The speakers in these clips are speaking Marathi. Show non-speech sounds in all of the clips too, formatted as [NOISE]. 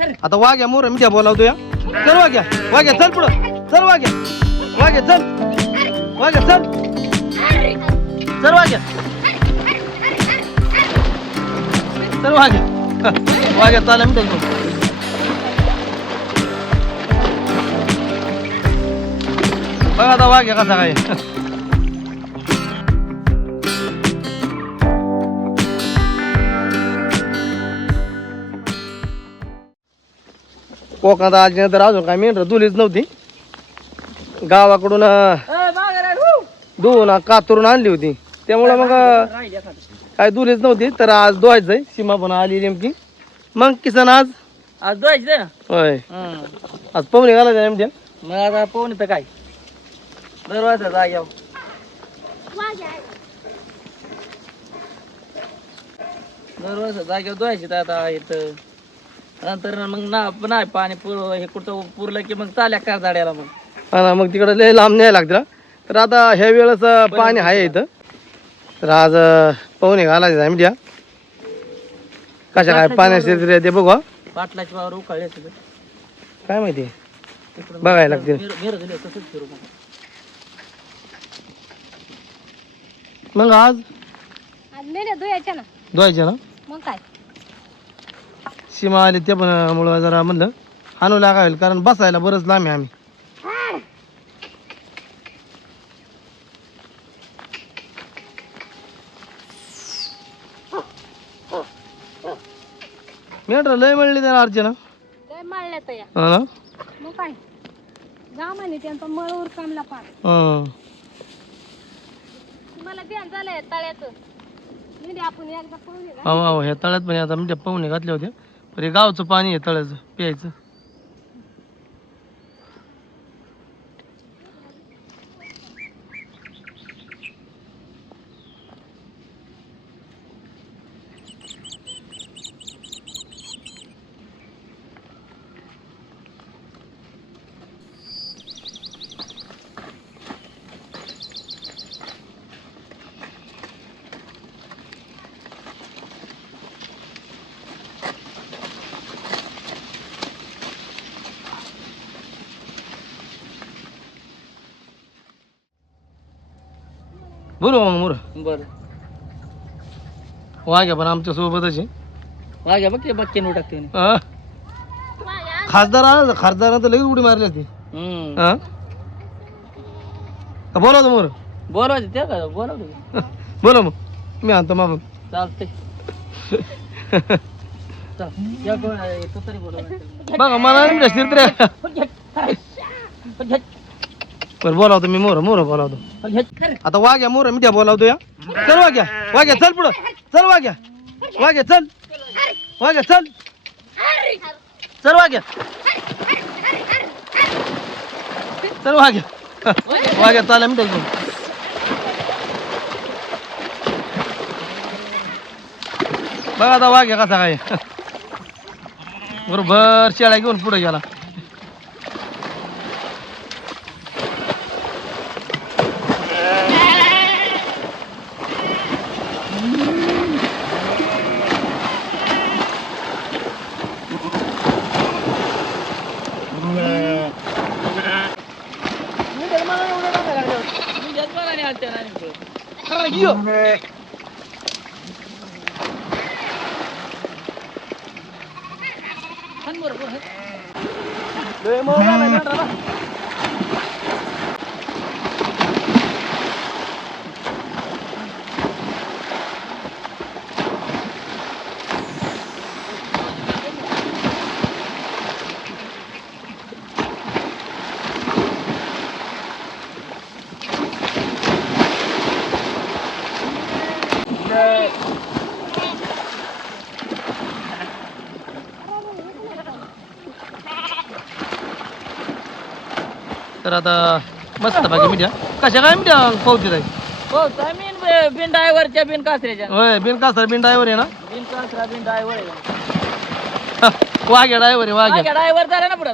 आता वाघ्या मोर मी त्या बोलावतो या. चल वाघ्या वाघ्या चल पुढं. चल वाघ्या. वाघ्या चल. वाघ्या चल. चल वाघ्या. चल वाघ्या. [LAUGHS] वाघ्या चाल मी तो बघा आता वाघ्या कसा काय [LAUGHS] कोकणात आज तर अजून काय मेंढर दुलीच नव्हती. गावाकडून दोन कातरून आणली होती. त्यामुळं मग काय दुलीच नव्हती तर आज धुवायचंय. सीमा पण आली नेमकी. मग किसन आज? आज द्वायचं ना? होय. आज पाहुणे घालायचं नेमक्या मग आता पाहून तर काय? दरवाजा जाग्यावर दरवाजा जाग्यावर धुवायची तर आता इथं. नंतर मग ना नाही पाणी पुर हे कुठं पुरलं की मग चाल्या का झाड्याला मग? हा ना मग तिकडे लय लांब न्यायला लागतं तर आता ह्या वेळेस पाणी आहे इथं. तर आज पाहुणे घालायचं आहे म्हणजे कशा काय पाण्याचे तरी ते बघू हा. पाटलाची वावर उकाळले सगळं काय माहिती? तिकडं बघायला लागतील. मिर मिर दिले तसंच फिरू मग. मग आज? धुयाच्या ना धुवायचे ना मग काय? सीमा आली ते पण मुळे जरा म्हणलं आणू लागावेल कारण बसायला बरंच लांब आहे आम्ही. मेट्रो लय म्हणली त्याला अर्चना. लय माळल्या तर या हा ना? मग काय? जा म्हणे त्यांचा मळ उरकामला पार हं. मला ध्यान झालंय तळ्याचं. म्हणजे आपण एकदा पाहून हो हो ह्या तळ्यात पण आता म्हणजे पाहुणे घातले होते. अरे गावचं पाणी आहे तळ्याचं प्यायचं. बोलू मग मोर. बरं. वाघ्या पण आमच्या सोबतच आहे. वाघ्या बघ ते बक्के नू टाकते म्हणे. हा? खासदार आला खासदार तर लगेच उडी मारली असती. हम्म. हा? का बोलावतो मोर. बोलवायचं ते का बोलावलं [LAUGHS] बोला मग. मी आणतो मग चालतंय. [LAUGHS] चल या कोण आहे? तू तरी बोलवायचं बघा मला नाही [LAUGHS] पण बोलावतो मी मोर मोर बोलावतो आता वाघ्या मोर मी त्या बोलावतो या चल वाघ्या वाघ्या चल पुढं. चल वाघ्या. वाघ्या चल. वाघ्या चल. चल वाघ्या. चल वाघ्या. वाघ्या चालेल मी त्याच्याकडून बघा आता वाघ्या कसा काय. बरोबर शेळ्या घेऊन पुढे गेला. लय मऊ झालाय मेंढराला. तर आता मस्त बाकी मीडिया. कशा काय मीडिया पावती जाईल हो जमीन बे- बिन बिन कासऱ्याच्या. होय बिन कासर बिन ड्रायव्हर आहे ना? बिन कासरा बिन ड्रायव्हर वाघ्या ड्रायव्हर आहे वाघ्या. ड्रायव्हर झाला ना पुढे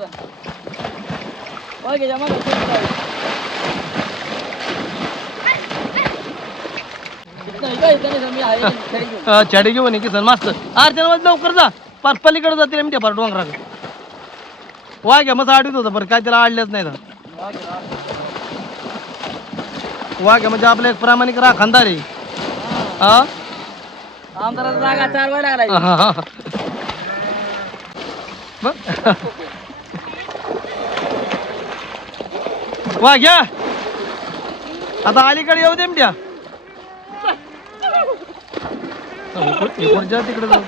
मागं मी आहे, घेऊन. अं, छाडी घेऊन ये किसन मस्त. अरे त्याला लवकर जा. पार पलीकडे जातील मी त्या पार डोंगराकडे. वाघ्या मग आडीत होतं बरं काय त्याला आडल्याच नाही ना वाघ्या म्हणजे आपला एक प्रामाणिक राखणदार आहे हा? आमदाराचा जागा चालवायला लागला हा, हा. बघ. वाघ्या आता अलीकडे येऊ दे त्या [LAUGHS] तिकडे जाऊ.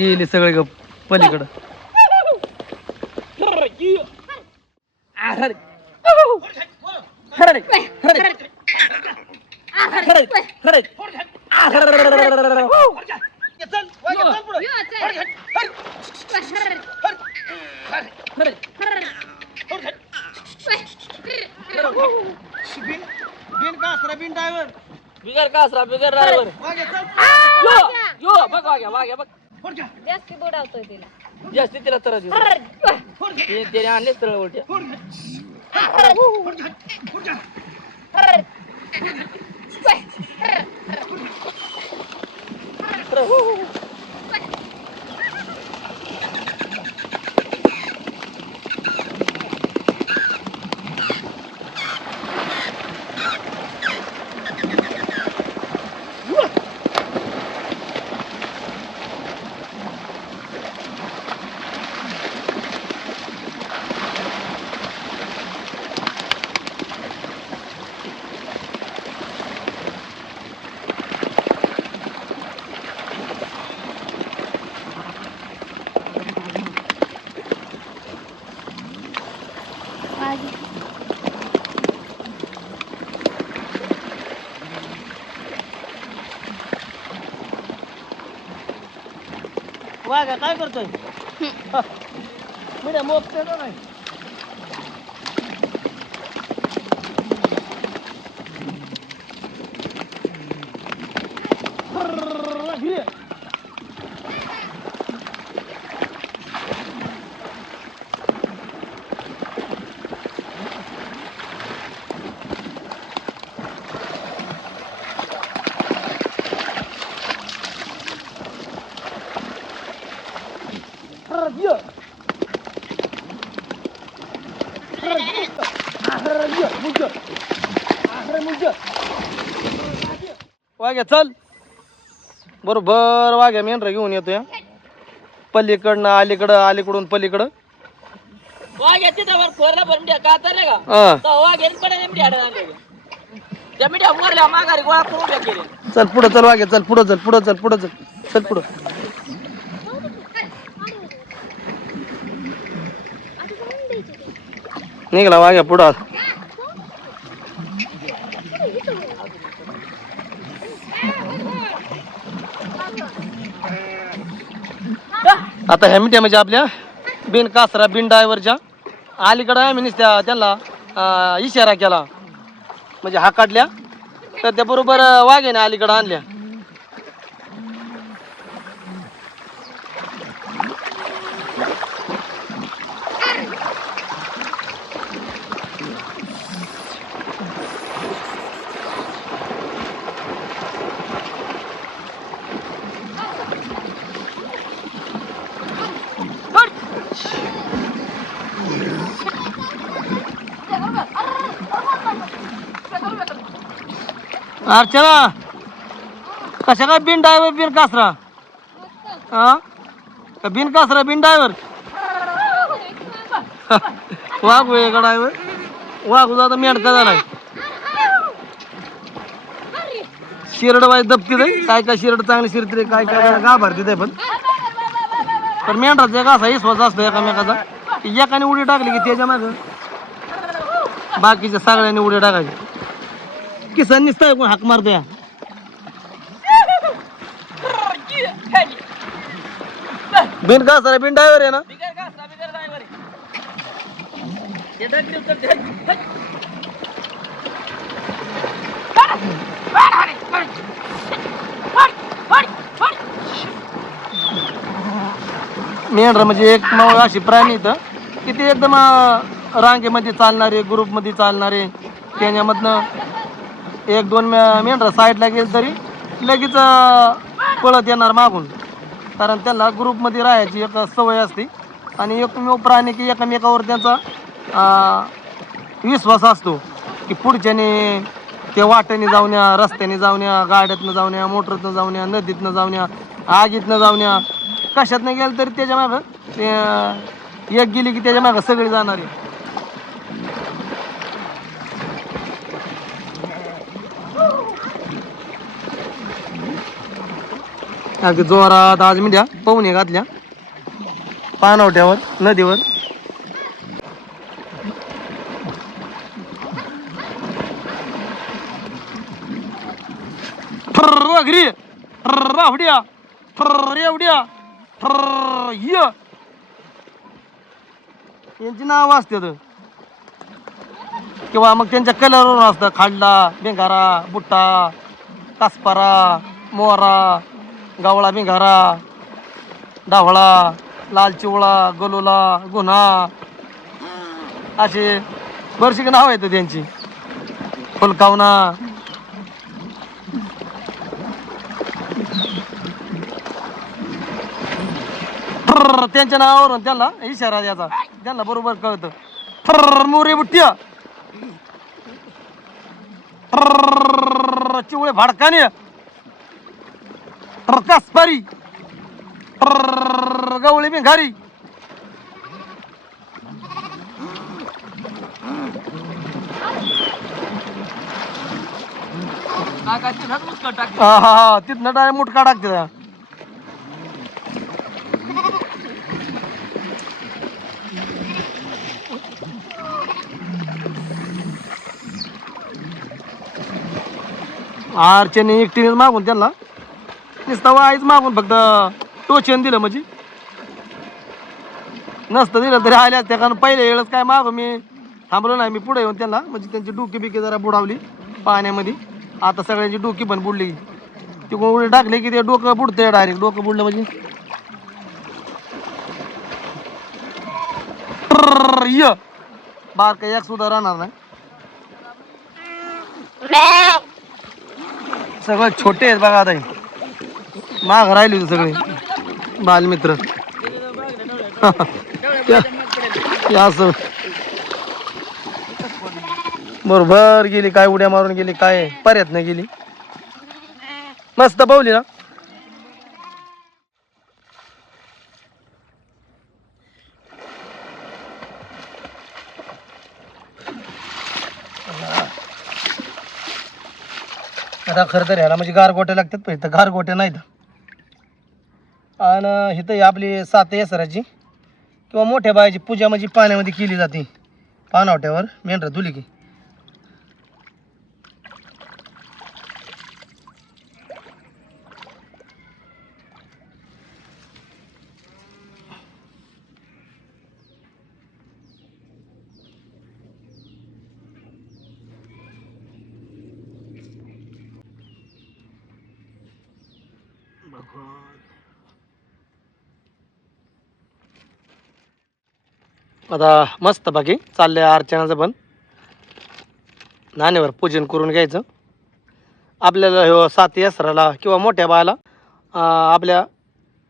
गेली सगळे ग पलीकडं. बिगर कासरा बिगर ड्रायव्हर यो यो बघ वाग्या वाग्या बघ. जास्ती बुडावतोय तिला. जास्ती तिला तर त्याने आणले स्थळ उलट्या. वाघ्या काय करतोय? मीडिया मोप नाही. वाघ्या चल. बरोबर वाघ्या मेंढरा घेऊन येतो या पलीकडनं अलीकडं अलीकडून पलीकडं. का तर का? हा. त्या मिठ्या मोरल्या माघारी गोळा करून उभ्या चल पुढं चल वाघ्या चल पुढं चल पुढं चल पुढं चल. चल पुढं. निघला वाघ्या पुढं. आता ह्या मिठ्या म्हणजे आपल्या बिन कासरा बिन ड्रायव्हरच्या अलीकडं आम्ही नुसत्या त्यांना इशारा केला. म्हणजे हा काढल्या तर त्याबरोबर वाघेने अलीकडं आणल्या. अर्चना कशा काय बिन ड्रायव्हर बिन कासरा? हा? का बिन कासरा बिन ड्रायव्हर वाघ वेगळा ड्रायव्हर वाघ आता मेंढका झाला. शिरड वाय दबती रे काय काय शिरड चांगली शिरते रे काय काय गा भरते ते पण. पण मेंढराचा एक असा विश्वास असतो एकामेकाचा एकाने उडी टाकली की त्याच्या माग बाकीच्या सगळ्यांनी उडी टाकायची. किसन निसताय कोण हाक मारतो या बिन का सर बिन ड्रायव्हर आहे ना? बिगर म्हणजे एक मावळ अशी प्राणी इथं की ते एकदम रांगेमध्ये चालणारे ग्रुपमध्ये चालणारे त्याच्यामधनं एक दोन मेंढरा साईडला गेलं तरी लगेच पळत येणार मागून. कारण त्यांना ग्रुपमध्ये राहायची एक सवय असते. आणि एकमेव प्राणी की एकमेकावर त्यांचा विश्वास असतो. की पुढच्याने ते वाट्याने जाऊन या रस्त्याने जाऊन या गाड्यातनं जाऊन या मोटरतनं जाऊन्या नदीतनं जाऊन्या आगीतनं जाऊन्या कशातनं गेलं तरी त्याच्या मागं एक गेली की त्याच्या मागं सगळी जाणार. आहे अगदी जोरात आज मी द्या. पाहुणे घातल्या पानवट्यावर नदीवर. ठर्र वाघरी ठर्र रावड्या थर एवढ्या. ठर्र य. यांची नाव असतात किंवा मग त्यांच्या कलरवरून असतं. खाडला बेंगारा बुट्टा कासपारा मोरा. गावळा बिंगारा डावळा लाल चिवळा गलोला गुन्हा असे बरशी नाव आहेत त्यांची. फुलकावना. त्यांच्या नावावरून त्यांना इशारा द्यायचा. त्यांना बरोबर कळतं. थर मोरे बुट्ट्या. चिवळे भाडकाने कासपारी गवळी बिंघारी टाक हा हा हा तिथनं डाय मुटका टाकते त्या. आरच्याने एकटीने मागून त्यांना नुसतं वाईच मागून फक्त टोचन दिलं म्हणजे. नसतं दिलं तरी आल्या त्या कारण पहिल्या वेळेस काय मागं मी थांबलो नाही मी पुढे येऊन त्यांना म्हणजे त्यांची डोकी बिकी जरा बुडावली पाण्यामध्ये. आता सगळ्यांची डोकी पण बुडली. ती कोण उडी टाकले की ते डोकं बुडतंय डायरेक्ट डोकं बुडलं म्हणजे. य. बारका एक सुद्धा राहणार नाही. सगळं छोटे आहेत बघा आता. माग राहिली होती सगळे. बालमित्र. [LAUGHS] असं. बरोबर गेली काय उड्या मारून गेली काय पर्यात नाही गेली. मस्त पावली ना. आता खरं तर ह्याला म्हणजे गारगोट्या लागतात पण तर गारगोट्या तर आणि इथं ही आपली सात येसराची किंवा मोठ्या बायाची पूजा म्हणजे पाण्यामध्ये केली जाते. पानवट्यावर मेंढरा धुली की आता मस्त बाकी. चाललंय अर्चनाचं पण. नाणेवर पूजन करून घ्यायचं. आपल्याला ह्यो सात यसराला किंवा मोठ्या बाळाला अं, आपल्या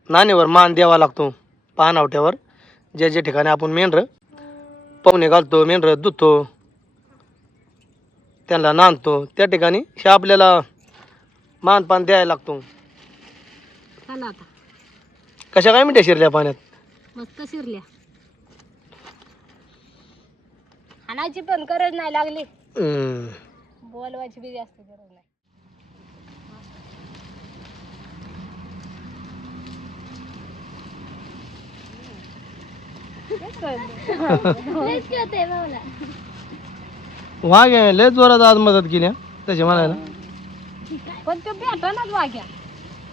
नाणेवर मान द्यावा लागतो. पानवट्यावर जे जे ठिकाणी आपण मेंढरं पाहुणे घालतो मेंढरं धुतो त्यांना नांदतो त्या ठिकाणी हे आपल्याला मानपान द्यायला लागतो. कशा काय मिठ्या शिरल्या पाण्यात? मस्त शिरल्या. हाणायची पण गरज नाही लागली. हम्म. बोलवायची बी जास्त गरज नाही. वाघ आहे, लय जोरात आज मदत केली हं, तशी म्हणायला पण तो भेटनाच वाग्या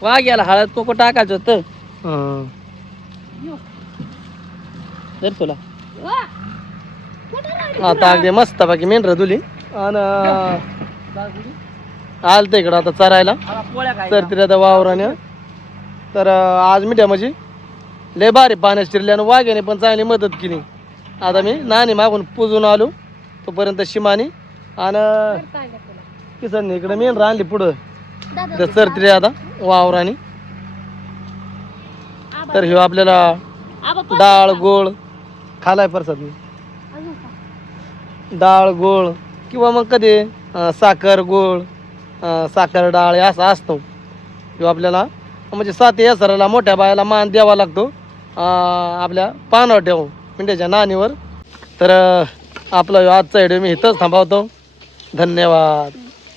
वाघ याला हळद कोको टाकायचं होतं. हं. तुला. वा. आता अगदी मस्त बाकी मेंढर धुली. आणि आलं इकडं आता चरायला. तर तिथे आता वावराने. तर आज मिठ्या म्हणजे लय भारी पाण्यात शिरल्यानं वाघ्याने पण चांगली मदत केली. आता मी नाणी मागून पुजून आलो. तोपर्यंत शिमानी आणि किसन इकडे मेन आणली पुढं. तर सरत्री आता वावरानी. तर ह्यो आपल्याला डाळ गोळ खालाय प्रसाद? डाळ गोळ किंवा मग कधी साखर गोळ साखर डाळ हे असं असतो. किंवा आपल्याला म्हणजे सात यासराला मोठ्या बायाला मान द्यावा लागतो आपल्या पानावर ठेवून पिंड्याच्या नाणीवर. तर आपला आजचा व्हिडिओ मी इथंच थांबवतो. धन्यवाद.